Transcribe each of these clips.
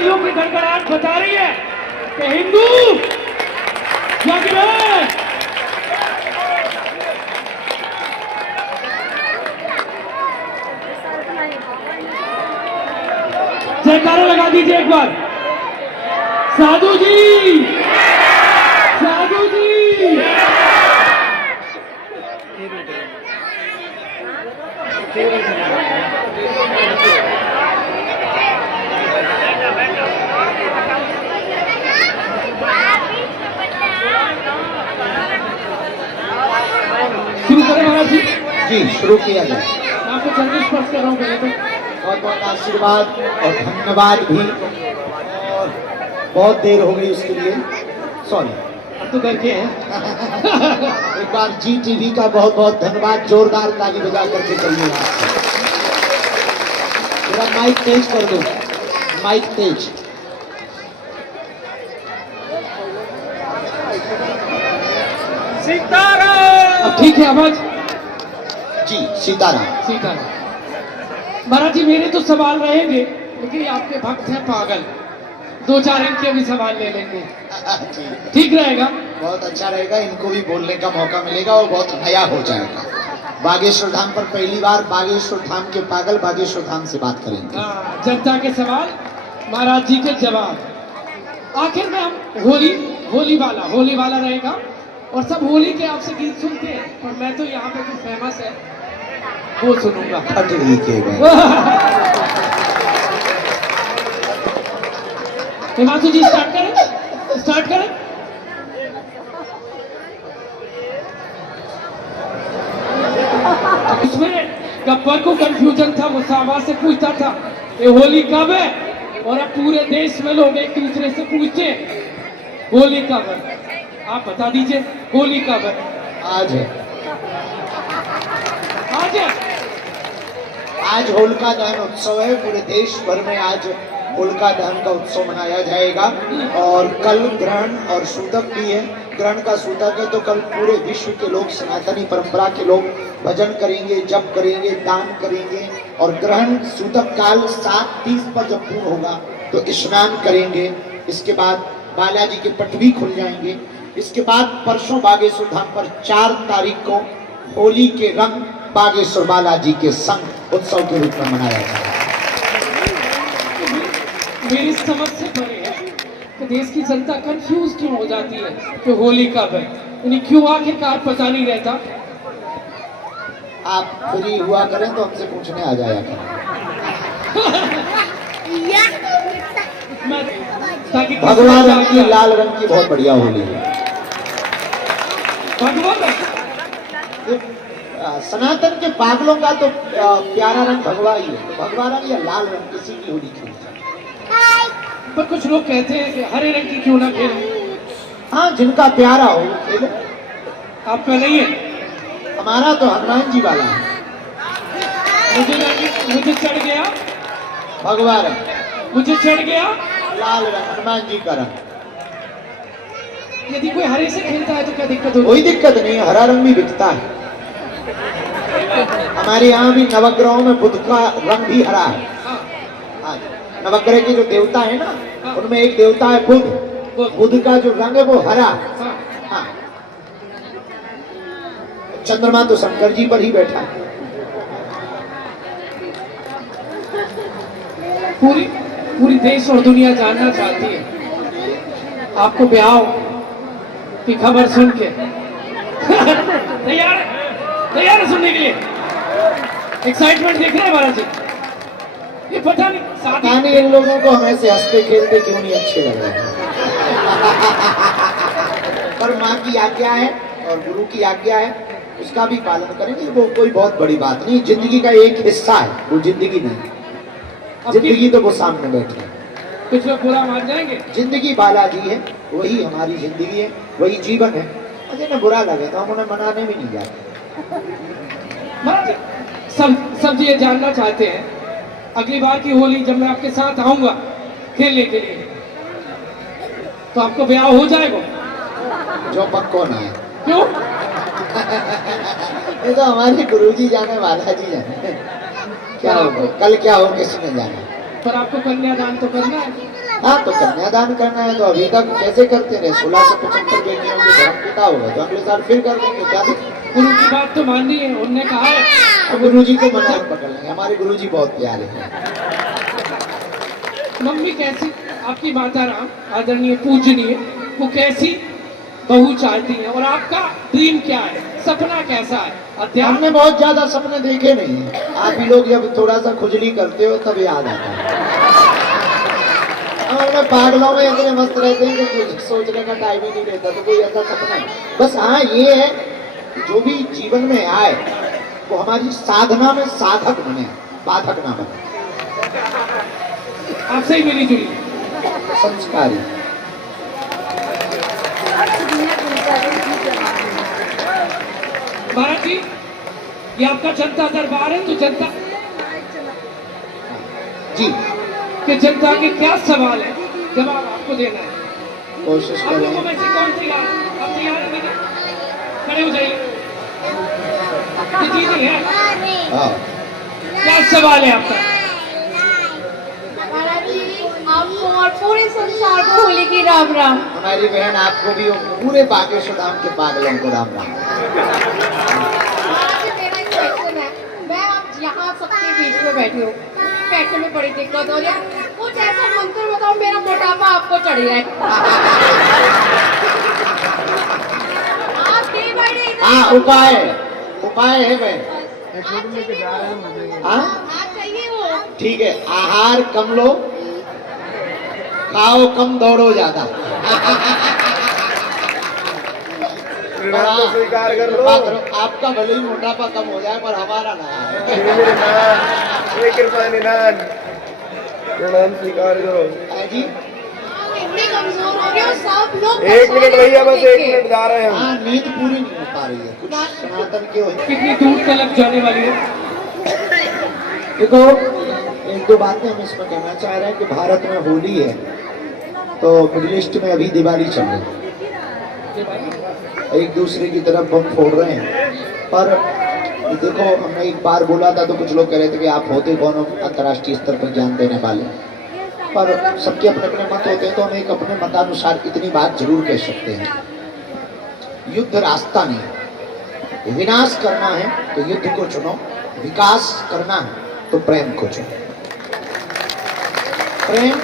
तालियों की गड़गड़ाहट बता रही है कि हिंदू जाग रहे। जयकारा लगा दीजिए एक बार। साधु जी, साधु जी। शुरू करें महाराज जी? जी शुरू किया जाए। आपको चंद्र स्पर्श कर रहा हूँ पहले तो। बहुत बहुत आशीर्वाद और धन्यवाद भी, और बहुत देर हो गई उसके लिए, सॉरी। अब तो करके हैं। एक बार जी टीवी का बहुत बहुत धन्यवाद, जोरदार ताली बजा करके चलिए। मेरा माइक तेज कर दो, माइक तेज। सीताराम। अब ठीक है आवाज? जी सीताराम। सीताराम। महाराज जी मेरे तो सवाल रहेंगे, लेकिन आपके भक्त हैं पागल, 2-4 इनके भी सवाल ले लेंगे। ठीक रहेगा? बहुत अच्छा रहेगा, इनको भी बोलने का मौका मिलेगा और बहुत नया हो जाएगा। बागेश्वर धाम पर पहली बार बागेश्वर धाम के पागल बागेश्वर धाम से बात करेंगे। हाँ, जनता के सवाल, महाराज जी के जवाब। आखिर में हम होली वाला रहेगा, और सब होली के आपसे गीत सुनते हैं, और मैं तो यहाँ पे जो फेमस है वो सुनूंगा। हिमांशु जी स्टार्ट करें। उसमें गब्बर को कंफ्यूजन था, वो साहबा से पूछता था ये होली कब है, और अब पूरे देश में लोग एक दूसरे से पूछते हैं होली कब है। आप बता दीजिए होली कब है? आज है। आज है। आज होलिका दहन उत्सव है, पूरे देश भर में आज होलिका दहन का उत्सव मनाया जाएगा। और कल ग्रहण और सूतक भी है। ग्रहण का सूतक है तो कल पूरे विश्व के लोग, सनातनी परंपरा के लोग भजन करेंगे, जप करेंगे, दान करेंगे। और ग्रहण सूतक काल 7:30 पर जब पूर्ण होगा तो स्नान करेंगे। इसके बाद बालाजी के पट भी खुल जाएंगे। इसके बाद परसों बागेश्वर धाम पर 4 तारीख को होली के रंग बागेश्वर बालाजी के संग उत्सव के रूप में मनाया जाएगा। मेरी समझ से परे है कि देश की जनता कंफ्यूज क्यों हो जाती है कि होली कब है, यानी क्यों आखिरकार पता नहीं रहता। आप फ्री हुआ करें तो हमसे पूछने आ जाया करें। ताकि भगवान रंग की, लाल रंग की बहुत बढ़िया होली है। सनातन के पागलों का तो प्यारा रंग भगवा ही है, तो भगवा रंग या लाल रंग किसी की होली खेल। पर कुछ लोग कहते हैं कि हरे रंग की क्यों ना खेलें। हाँ, जिनका प्यारा हो वो खेले। आपका नहीं है? हमारा तो हनुमान जी वाला है। मुझे चढ़ गया भगवा रंग, मुझे चढ़ गया लाल रंग, हनुमान जी का रंग। यदि कोई हरे से खेलता है तो क्या दिक्कत होगी? कोई दिक्कत नहीं, हरा रंग भी बिकता है। हमारे यहाँ भी नवग्रहों में बुध का रंग भी हरा है। हाँ, नवग्रह के जो देवता है ना, उनमें एक देवता है बुध। बुध का जो रंग है वो हरा। हाँ, चंद्रमा तो शंकर जी पर ही बैठा है। पूरी देश और दुनिया जानना चाहती है आपको ब्याह की खबर सुन के। तैयार है सुनने के लिए? एक्साइटमेंट देख रहे हैं महाराज जी? ये पता नहीं इन लोगों को हमें से हंसते खेलते क्यों नहीं अच्छे लग रहे हैं। पर माँ की आज्ञा है और गुरु की आज्ञा है, उसका भी पालन करेंगे। वो कोई बहुत बड़ी बात नहीं, जिंदगी का एक हिस्सा है, वो जिंदगी नहीं। जिंदगी तो वो सामने बैठे हैं। कुछ लोग बुरा मान जाएंगे। जिंदगी बालाजी है, वही हमारी जिंदगी है, वही जीवन है। मुझे बुरा लगे तो हम उन्हें मनाने भी नहीं जाते। सब ये जानना चाहते हैं अगली बार की होली जब मैं आपके साथ आऊंगा खेलने के लिए तो आपको ब्याह हो जाएगा? जो पक्को ना है। क्यों? ये तो हमारे गुरुजी जाने, बालाजी जाने। क्या हो कल क्या हो किसी ने जाना। पर आपको कन्यादान तो करना है। हाँ, तो कन्यादान करना है तो अभी तक कैसे करते रहे? 1675 बेटियों के धर्म पिता हो गए तो अगले साल फिर कर देंगे, क्या दिक्कत? गुरु की बात तो मान ली है, उनने कहा है। तो गुरु जी को मना पकड़ लेंगे, हमारे गुरु जी बहुत प्यारे हैं। मम्मी कैसी, आपकी माता राम आदरणीय पूजनीय, वो कैसी बहू चाहती है, और आपका ड्रीम क्या है, सपना कैसा है? अध्यात्म हमने बहुत ज्यादा सपने देखे नहीं है, आप ही लोग जब थोड़ा सा खुजली करते हो तब याद आता है। हम अपने पागलों में इतने मस्त रहते हैं कि कुछ सोचने का टाइम ही नहीं रहता, तो कोई ऐसा सपना है बस। हाँ, ये है कि जो भी जीवन में आए वो हमारी साधना में साधक बने, बाधक ना बने, आपसे ही मिली जुली। संस्कारी। महाराज जी, ये आपका जनता दरबार है, तो जनता जी के जनता के क्या सवाल है, जवाब आपको देना है। कोशिश आप लोगों करें। में से कौन तैयार, आप तैयार हैं बेटा? खड़े हो जाइए। ये दीदी है, हाँ, क्या सवाल है आपका? महाराज जी, आपको और पूरे संसार को होली की राम राम। हमारी बहन आपको भी और पूरे बागेश्वर धाम के पागलों को राम राम। महाराज जी, मेरा एक क्वेश्चन है, मैं अब यहाँ सबके बीच में बैठी हूँ, बैठने में बड़ी दिक्कत हो रही है, कुछ ऐसा मंत्र बताओ मेरा मोटापा आपको चढ़ जाए। आप डे बाय डे हाँ, उपाय है बहन। हाँ, आप चाहिए वो। ठीक है, आहार कम लो, खाओ कम, दौड़ो ज्यादा। और हाँ, स्वीकार कर लो। बात करो, आपका भले ही मोटापा कम हो जाए पर हमारा ना आए। हे कृपा निधान, प्रणाम स्वीकार करो। है जी। आप इतने कमजोर हो गए हो, सब लोग एक मिनट भैया, बस देख एक के। मिनट जा रहे हैं हम। हाँ, नींद पूरी नहीं हो पा रही है, कुछ सनातन के हो। कितनी दूर तक जाने वाली है? देखो, एक दो बातें हम इसमें कहना चाह रहे हैं कि भारत में होली है तो मिडिल ईस्ट में अभी दिवाली चल रही है, एक दूसरे की तरफ बम फोड़ रहे हैं। पर देखो, हमने एक बार बोला था तो कुछ लोग कह रहे थे कि आप होते कौन हो अंतर्राष्ट्रीय स्तर पर ज्ञान देने वाले, पर सबके अपने अपने मत होते हैं, तो हम एक अपने मतानुसार इतनी बात जरूर कह सकते हैं, युद्ध रास्ता नहीं, विनाश करना है तो युद्ध को चुनो, विकास करना है तो प्रेम को चुनो। प्रेम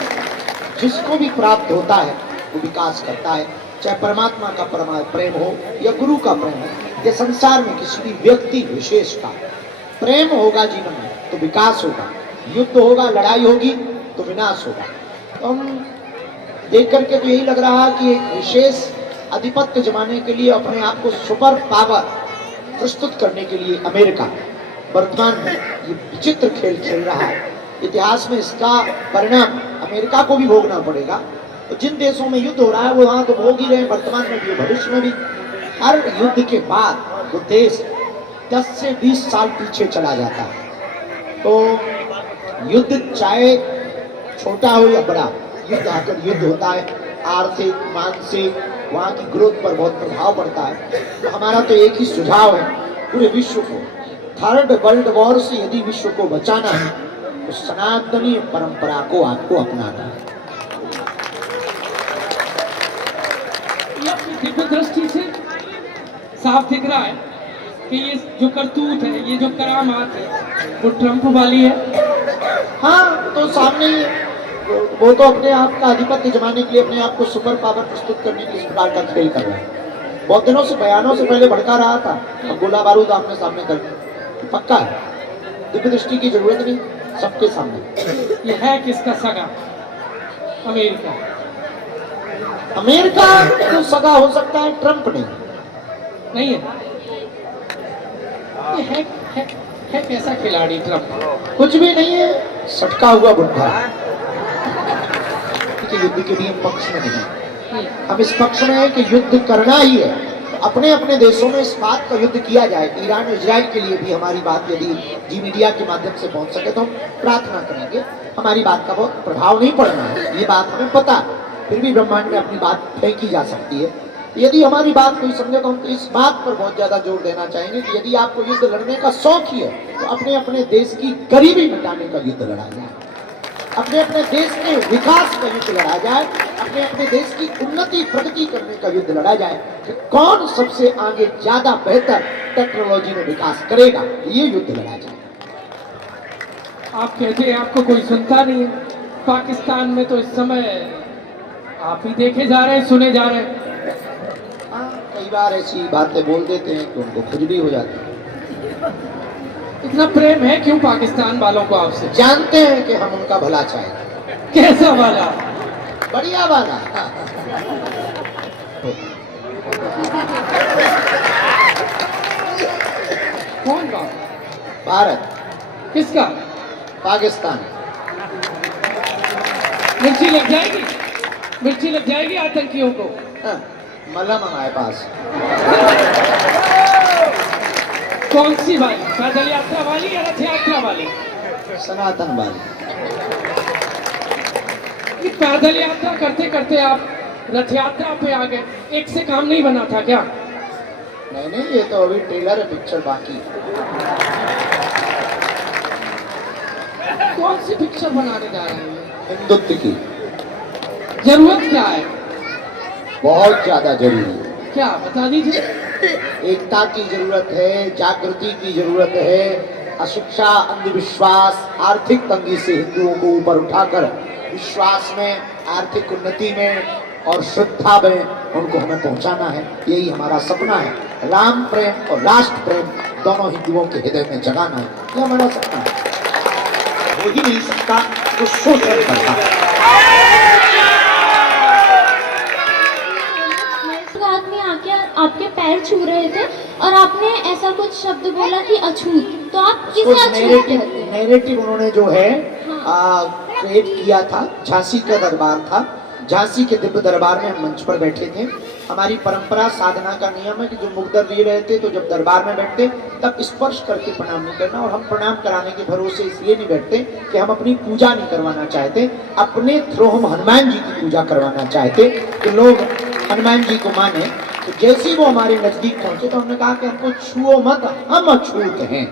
जिसको भी प्राप्त होता है वो विकास करता है, चाहे परमात्मा का प्रेम हो या गुरु का प्रेम हो या संसार में किसी भी व्यक्ति विशेष का प्रेम होगा जीवन में तो विकास होगा, युद्ध होगा, लड़ाई होगी तो विनाश होगा। तो हम देख करके तो यही लग रहा है कि एक विशेष आधिपत्य जमाने के लिए, अपने आप को सुपर पावर प्रस्तुत करने के लिए अमेरिका वर्तमान में ये विचित्र खेल खेल रहा है। इतिहास में इसका परिणाम अमेरिका को भी भोगना पड़ेगा। तो जिन देशों में युद्ध हो रहा है वो वहां तो भोग ही रहे हैं, वर्तमान में भी, भविष्य में भी। हर युद्ध के बाद वो देश 10 से 20 साल पीछे चला जाता है। तो युद्ध चाहे छोटा हो या बड़ा, युद्ध आकर युद्ध होता है, आर्थिक, मानसिक, वहाँ की ग्रोथ पर बहुत प्रभाव पड़ता है। तो हमारा तो एक ही सुझाव है पूरे विश्व को, थर्ड वर्ल्ड वॉर से यदि विश्व को बचाना है तो सनातनी परंपरा को आपको अपनाना है। ये अपनी दिव्य दृष्टि से साफ दिख रहा है कि ये जो करतूत है, ये जो करामात है, वो ट्रंप वाली है। हाँ, तो सामने वो तो अपने आप का आधिपत्य जमाने के लिए, अपने आप को सुपर पावर प्रस्तुत करने के लिए इस प्रकार का खेल कर रहा है। बहुत दिनों से, बयानों से पहले भड़का रहा था, अब गोला बारूद आमने सामने कर पक्का है। दिव्य दृष्टि की जरूरत नहीं, सबके सामने। ये है किसका सगा? अमेरिका। अमेरिका तो सगा हो सकता है, ट्रंप नहीं। नहीं है, ये है कैसा खिलाड़ी ट्रंप? कुछ भी नहीं है, सटका हुआ बुढ़ा। कि युद्ध के लिए पक्ष में नहीं, हम इस पक्ष में है कि युद्ध करना ही है। अपने अपने देशों में इस बात का युद्ध किया जाए। ईरान इजराइल के लिए भी हमारी बात यदि जी मीडिया के माध्यम से पहुंच सके तो हम प्रार्थना करेंगे। हमारी बात का बहुत प्रभाव नहीं पड़ना है, ये बात हमें पता है, फिर भी ब्रह्मांड में अपनी बात फेंकी जा सकती है। यदि हमारी बात कोई समझे तो हम तो इस बात पर बहुत ज्यादा जोर देना चाहेंगे कि यदि आपको युद्ध लड़ने का शौक ही है तो अपने अपने देश की गरीबी मिटाने का युद्ध लड़ा जाए। अपने अपने देश के विकास का युद्ध लड़ा जाए, अपने अपने देश की उन्नति प्रगति करने का युद्ध लड़ा जाए कि कौन सबसे आगे ज्यादा बेहतर टेक्नोलॉजी में विकास करेगा, ये युद्ध लड़ा जाए। आप कहते हैं आपको कोई सुनता नहीं है। पाकिस्तान में तो इस समय आप ही देखे जा रहे हैं, सुने जा रहे हैं। हाँ, कई बार ऐसी बातें बोल देते हैं कि उनको खुजली हो जाती है। इतना प्रेम है क्यों पाकिस्तान वालों को आपसे? जानते हैं कि हम उनका भला चाहेंगे। कैसा वाला? बढ़िया वाला। कौन बात? भारत, किसका? पाकिस्तान। मिर्ची लग जाएगी, मिर्ची लग जाएगी आतंकियों को। हाँ, मलहम हमारे पास। कौन सी वाली? पैदल यात्रा वाली या रथ यात्रा वाली? सनातन वाली। ये पैदल यात्रा करते करते आप रथ यात्रा पे आ गए, एक से काम नहीं बना था क्या? नहीं नहीं, ये तो अभी ट्रेलर है, पिक्चर बाकी। कौन सी पिक्चर बनाने जा रहे हैं? हिंदुत्व की जरूरत क्या है? बहुत ज्यादा जरूरी है। क्या बता दीजिए। एकता की जरूरत है, जागृति की जरूरत है। अशिक्षा, अंधविश्वास, आर्थिक तंगी से हिंदुओं को ऊपर उठाकर विश्वास में, आर्थिक उन्नति में और श्रद्धा में उनको हमें पहुंचाना है। यही हमारा सपना है। राम प्रेम और राष्ट्र प्रेम दोनों हिंदुओं के हृदय में जगाना है, यह हमारा सपना है। हो ही नहीं सकता तो शोषण करता है। आदमी आके आपके पैर छू रहे थे और आपने ऐसा कुछ शब्द बोला कि अछूत, तो आप किसे अछूत कहते हैं? नैरेटिव उन्होंने जो है हाँ। क्रिएट किया था। झांसी का दरबार था, झांसी के दिव्य दरबार में हम मंच पर बैठे थे। हमारी परंपरा साधना का नियम है कि जो मुग्धर लिए रहे थे तो जब दरबार में बैठते तब स्पर्श करके प्रणाम नहीं करना, और हम प्रणाम कराने के भरोसे इसलिए नहीं बैठते कि हम अपनी पूजा नहीं करवाना चाहते, अपने थ्रू हम हनुमान जी की पूजा करवाना चाहते कि लोग हनुमान जी को माने। तो जैसे ही वो हमारे नजदीक पहुंचे तो हमने कहा कि हमको छुओ मत, हम अछूत हैं।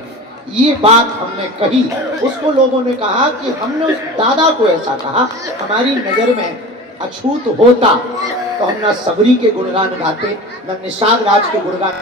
ये बात हमने कही, उसको लोगों ने कहा कि हमने उस दादा को ऐसा कहा, हमारी नजर में अछूत होता तो हम ना सबरी के गुणगान गाते, ना निषाद राज के गुणगान